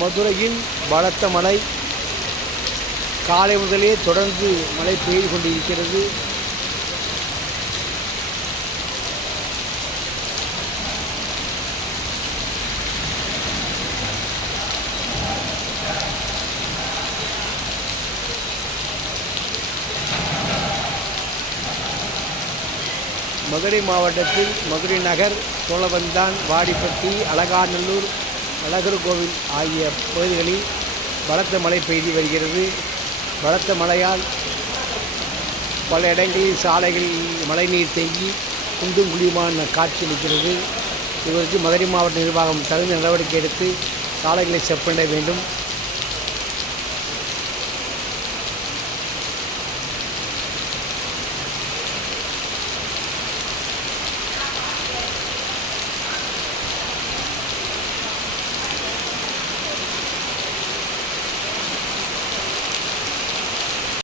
மதுரையின் பலத்த மழை. காலை முதலே தொடர்ந்து மழை பெய்து கொண்டிருக்கிறது. மதுரை மாவட்டத்தில் மதுரை நகர் சோழவந்தான் வாடிப்பட்டி அலகாநல்லூர் அழகர் கோவில் ஆகிய பகுதிகளில் பலத்த மழை பெய்து வருகிறது. பலத்த மழையால் பல இடங்களில் சாலைகளில் மழைநீர் தேங்கி குண்டும் குழியுமான காட்சி அளிக்கிறது இதற்கு மதுரை மாவட்ட நிர்வாகம் தகுந்த நடவடிக்கை எடுத்து சாலைகளை செப்பனிட வேண்டும்.